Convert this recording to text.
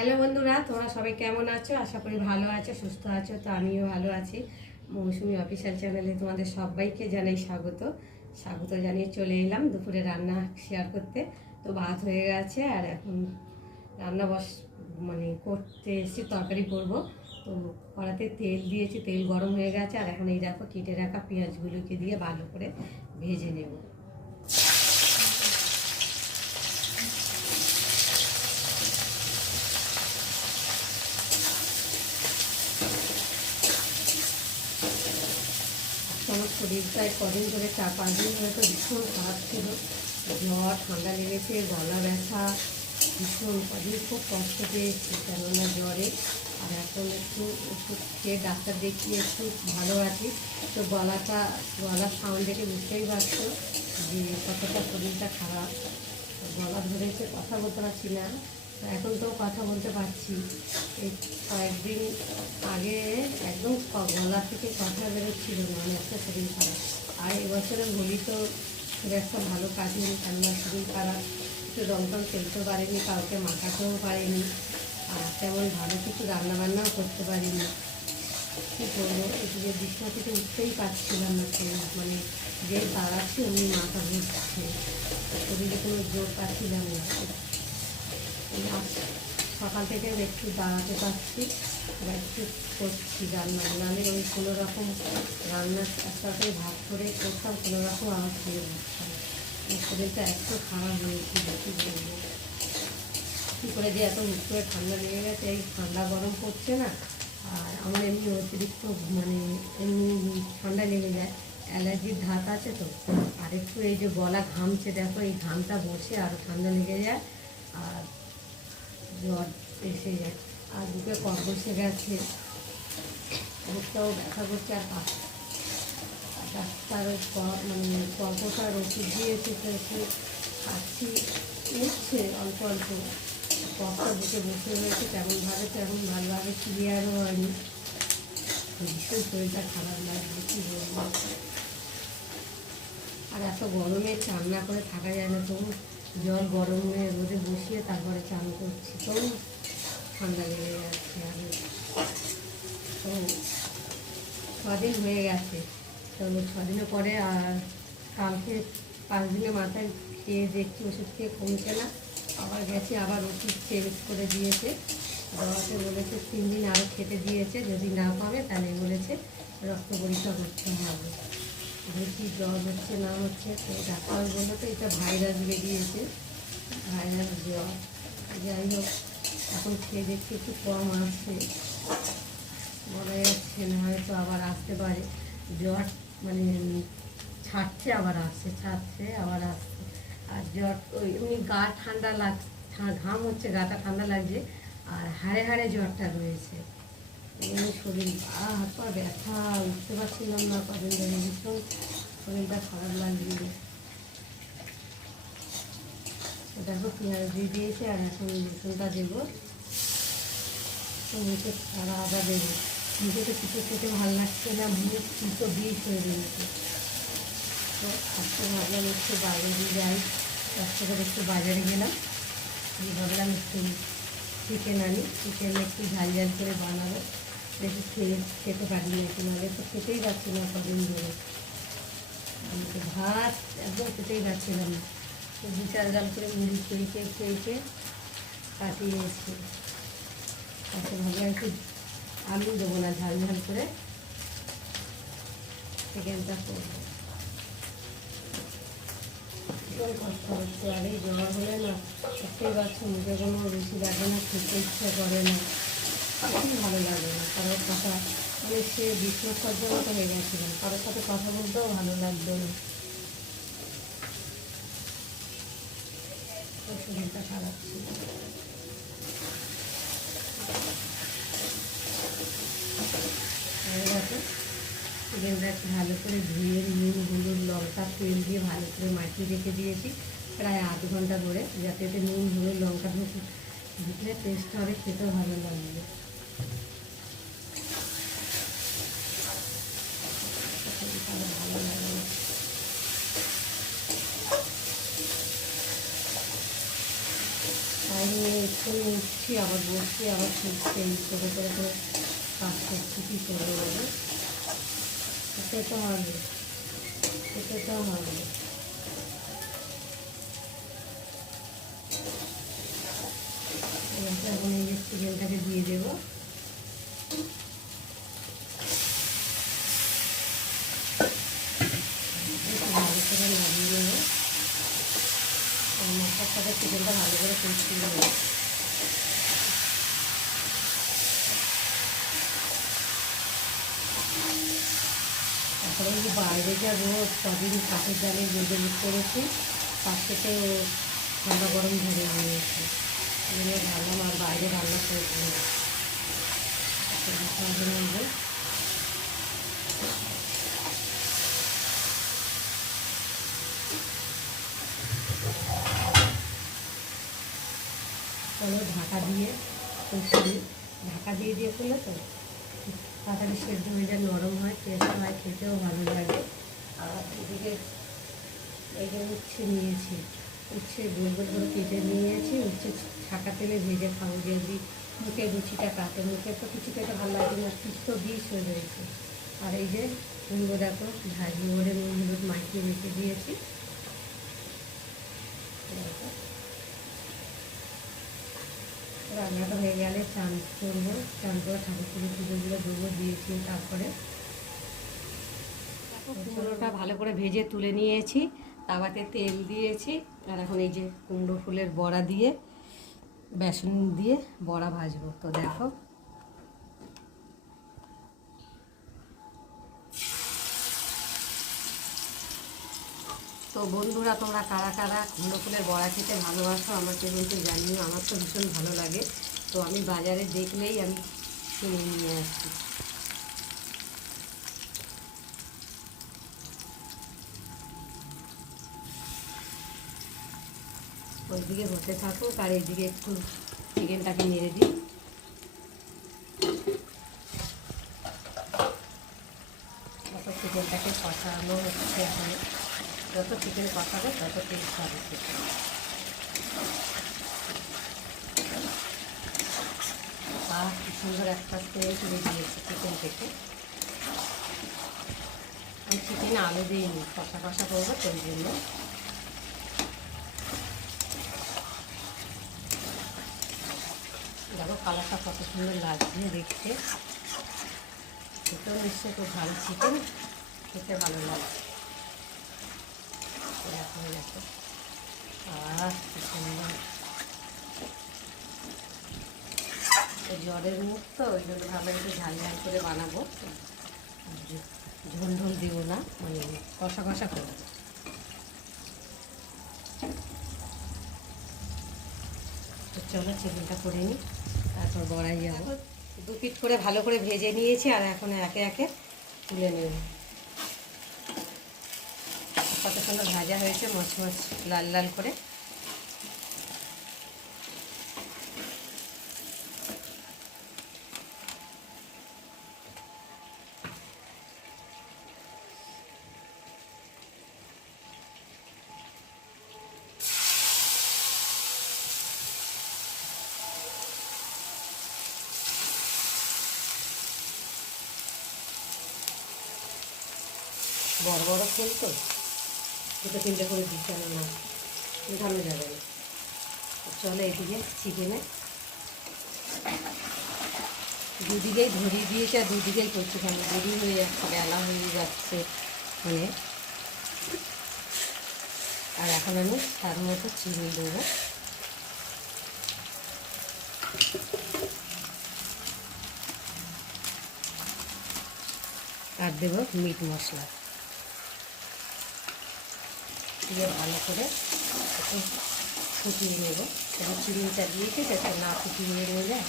Hello বন্ধুরা, তোমরা সবাই কেমন আছো? আশা করি ভালো আছো, সুস্থ আছো। তো আমিও ভালো আছি। মৌসুমি অফিসিয়াল চ্যানেলে তোমাদের সবাইকে জানাই স্বাগত। জানিয়ে চলে এলাম দুপুরে রান্না শেয়ার করতে। তো ভাত হয়ে গেছে আর এখন রান্না করতে এসেছি, তরকারি করব। তো কড়াতে তেল দিয়েছি, তেল গরম হয়ে গেছে আর এখন এই দেখো কেটে রাখা পেঁয়াজগুলোকে দিয়ে ভালো করে ভেজে নেব। আমার শরীরটা কদিন ধরে 4-5 দিন ধরে তো ভীষণ খারাপ ছিল। জ্বর, ঠান্ডা লেগেছে, গলা ব্যথা, ভীষণ কদিন খুব কষ্ট পেয়েছি কেননা জ্বরে। আর এখন একটু ওষুধ খেয়ে ডাক্তার দেখিয়ে একটু ভালো আছি। তো গলার সাউন্ড দেখে বুঝতেই পারছো যে কতটা শরীরটা খারাপ। গলা ধরেছে, কথা বলতে পারছি না। এখন তো কথা বলতে পারছি। এই কয়েকদিন আগে একদম গলা থেকে কথা বেরোচ্ছিল না, অনেকটা শরীর খারাপ। আর এবছরে হোলি তো খুব একটা ভালো কাটেনি, কেননা শরীর খারাপ, একটু রং টং খেলতেও পারিনি, কাউকে মাখাতেও পারিনি, আর তেমন ভালো কিছু রান্নাবান্নাও করতে পারিনি। কী করবো, এদিকে বিছনা থেকে উঠতেই পারছিলাম না। যেই দাঁড়াচ্ছি অমনি মাথা ঘুরছে, শরীরে কোনো জোর পাচ্ছিলাম না। সকাল থেকে একটু দাঁড়াতে পারছি, বা একটু করছি রান্না, নাহলে ওই কোনো রকম রান্না একসাথে ভাত করে করতাম, কোনো রকম আমার খেয়ে ভাবতাম। শরীরটা এত খারাপ হয়েছিল, কী বলবো। কী করে যে এত হুট করে ঠান্ডা লেগে গেছে, এই ঠান্ডা গরম পড়ছে না। আর আমার এমনি অতিরিক্ত এমনি ঠান্ডা লেগে যায়, অ্যালার্জির ধাত আছে তো। আর একটু এই যে গলা ঘামছে, দেখো এই ঘামটা বসে আরও ঠান্ডা লেগে যায় আর জ্বর এসে যায়। আর বুকে কফ বসে গেছে, বুকটাও ব্যথা করছে। আর ডাক্তার কফটার ওষুধ দিয়েছে, তো একটু খাচ্ছি, উঠছে অল্প অল্প। কফটা বুকে বসে রয়েছে, তেমনভাবে তো এখন ভালোভাবে ক্লিয়ারও হয়নি। ভীষণ শরীরটা খারাপ লাগছে, কী বলবো। আর এত গরমে চান না করে থাকা যায় না, তবু জল গরমে রোদে বসিয়ে তারপরে চান করছি, তবু ঠান্ডা লেগে যাচ্ছে। আর তো 6 দিন হয়ে গেছে। তো 6 দিনের পরে আর কালকে 5 দিনের মাথায় খেয়ে দেখছি, ওষুধ খেয়ে কমছে না। আবার গেছি, আবার ওষুধ চেঞ্জ করে দিয়েছে, দেওয়াতে বলেছে 3 দিন আরও খেতে দিয়েছে, যদি না কমে তাহলে বলেছে রক্ত পরীক্ষা করতে হবে। দেখি জ্বর হচ্ছে না হচ্ছে। তো ডাক্তার বললো তো এটা ভাইরাস বেরিয়েছে, ভাইরাস জ্বর। যাই হোক, এখন খেয়ে দেখছি একটু কম আসছে, বলা যাচ্ছে না, হয়তো আবার আসতে পারে। জ্বর ছাড়ছে আবার আসছে, ছাড়ছে আবার আসছে। আর জ্বর ওই এমনি গা ঠান্ডা লাগছে, ঘাম হচ্ছে, গাটা ঠান্ডা লাগছে, আর হাড়ে হাড়ে জ্বরটা রয়েছে। এমনি শরীর হাত পা ব্যথা, উঠতে পারছিলাম না কদিন ধরে, ভীষণ শরীরটা খারাপ লাগছিল। দেখো পেঁয়াজ দিয়ে দিয়েছে, আর এখন রসুনটা দেবো, তো মুখে আদা আদা দেবো। মুখে তো কিছু খেতে ভালো লাগছে না, মুখ কিছু বিষ হয়ে রয়েছে। তো আজকে ভাবলাম একটু বাইরে দিয়ে যাই, কষ্ট করে একটু বাজারে গেলাম, ভাবলাম একটু চিকেন আনি, চিকেন একটু ঝাল ঝাল করে বানাবো, দেখি খেতে পারি নাকি। নাহলে তো খেতেই পারছি না কদিন ধরে, আমি তো ভাত একদম খেতেই পারছিলাম না। তো 2-4 গাল করে মুড়ি খেয়ে কাটিয়েছি। তাতে ভাবলাম একটু আলু দেবো না, ঝাল ঝাল করে চিকেনটা করবো। ভীষণ কষ্ট হচ্ছে। আর এই জ্বর হলে না, দেখতেই পাচ্ছ মুখে কোনো রুচি লাগে না, খেতে ইচ্ছা করে না, কিছুই ভালো লাগে না। কারোর কথা সে বিশ্বসজ্জার মতো হয়ে গেছিলাম, কারোর সাথে কথা বলতেও ভালো লাগতো না, শরীরটা খারাপ ছিল। চিকেনটা একটু ভালো করে ধুয়ে নুন হলুদ লঙ্কা তেল দিয়ে ভালো করে মাখিয়ে রেখে দিয়েছি প্রায় 8 ঘন্টা ধরে, যাতে এতে নুন হলুদ লঙ্কা ঢুকলে টেস্ট হবে, খেতেও ভালো লাগবে। ভালো লাগে তাই একটু করছি, আবার বসছি, আবার ছুটছি, এই করে করে করে কাজ করছি। কী করবো বলো? খেতে তো হবে, খেতে তো হবে। এখন এই যে চিকেনটাকে দিয়ে দেবো। ভালো করে নাড়িয়ে দেবো। মশলার সাথে চিকেনটা ভালো করে কষিয়ে নেবো। তারপরে এই যে বাইরে যা রোদ, কদিন কাঠের জালে রোদে বুক করেছি, তার থেকে ঠান্ডা গরম ধরে নিয়েছি। এগুলো ভাবলাম আর বাইরে রান্না করবো না। চলো ঢাকা দিয়ে কষি, ঢাকা দিয়ে দিয়ে করলে তো তাড়াতাড়ি সেদ্ধ হয়ে যায়, নরম হয়, টেস্ট হয়, খেতেও ভালো লাগে। আর এদিকে এই যে উচ্ছে নিয়েছি, উচ্ছে গোল গোল করে কেটে নিয়েছি। উচ্ছে ছাকা তেলে ভেজে খাবো, যদি মুখে রুচিটা কাটে। মুখে তো কিছু খেতে ভালো লাগে না, কিছু তো বিষ হয়ে রয়েছে। আর এই যে কুমড়ো দেখো, ভাজি করে নুন হলুদ মাখিয়ে রেখে দিয়েছি। রান্নাটা হয়ে গেলে চান করবো, চান করে ঠাকুর পুজোগুলো দেবো, দিয়েছি। তারপরে কুমড়োটা ভালো করে ভেজে তুলে নিয়েছি, তাওয়াতে তেল দিয়েছি। আর এখন এই যে কুমড়ো ফুলের বড়া দিয়ে, বেসন দিয়ে বড়া ভাজবো। তো দেখো, তো বন্ধুরা তোমরা কারা কারা কুমড়ো ফুলের বড়া খেতে ভালোবাসো আমাকে কিন্তু জানিও। আমার তো ভীষণ ভালো লাগে। তো আমি বাজারে দেখলেই আমি কিনে নিয়ে আসি। ওইদিকে হতে থাকুক, আর এইদিকে একটু চিকেনটাকে নেড়ে দিই। যত চিকেনটাকে কষানো হচ্ছে, এখন যত চিকেন কষাবে তত টেস্ট হবে খেতে। আর কি সুন্দর একটা তেল তুলে দিয়েছে চিকেন থেকে। আমি চিকেনে আলু দিইনি, কষা কষা করবো, সেই জন্য। দেখো কালারটা কত সুন্দর লাগছে দেখতে, খেতেও নিশ্চয়ই খুব ভালো। চিকেন খেতে ভালো লাগছে। দেখো দেখো, আর কি সুন্দর। জ্বরের মুখ তো, ওই জন্য ভাবলাম একটু ঝাল ঝাল করে বানাবো, ঝোল ঝোল দেবো না, মানে কষা কষা করবো। তো চলো চিকেনটা করে নিই, তারপর বড়াই যাবো। 2 পিঠ করে ভালো করে ভেজে নিয়েছি, আর এখন একে একে তুলে নেব। কত সুন্দর ভাজা হয়েছে, মচমচ লাল লাল করে। বড় বড় ফুল তো, 2-3টে করে দিতে হবে না, উঠানো যাবে না। চলো এদিকে চিকেনে দুদিকেই ধরিয়ে দিয়েছে, আর দুদিকেই করছি, কারণ দেরি হয়ে যাচ্ছে, বেলা হয়ে যাচ্ছে মানে। আর এখন আমি স্বাদ মতো চিনি দেবো, আর দেবো মিট মশলা দিয়ে ভালো করে একটু ফুটিয়ে নেবো। এবং চিনিটা দিয়েছি যাতে না ফুটিয়ে নিয়ে যায়।